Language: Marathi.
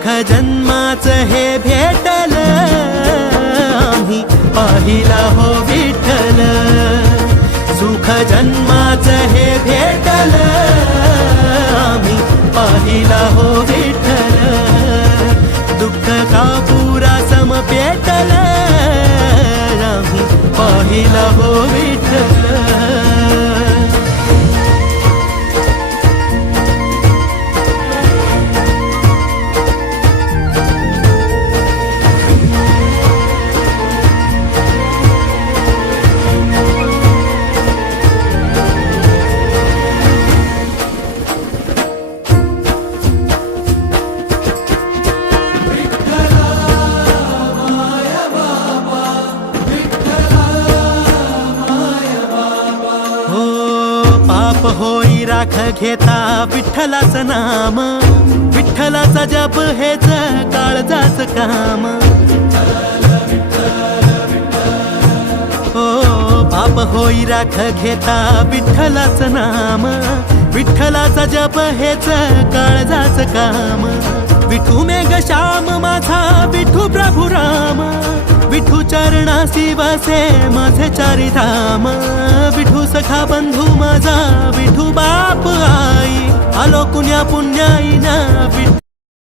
सुख जन्माचं हे भेटल आम्ही पाहिला हो विठ्ठल सुख जन्माचं हे भेटल आम्ही पाहिला हो विठ्ठल दुःख का पुरा सम पेटल आम्ही पाहिला हो विठ्ठल पाप होई राख घेता विठ्ठलाचं नाम विठ्ठलाचा जप हेच काळजाचं काम हो पाप होई राख घेता विठ्ठलाचं नाम विठ्ठलाचा जप हेच काळजाचं काम विठू मेघ श्याम माझा विठू प्रभू राम विठू चरणासी वसे माझे चारी धाम विठू सखा बंधू माझा विठू बाप आई आलो कुण्या पुण्याईना विठ्ठल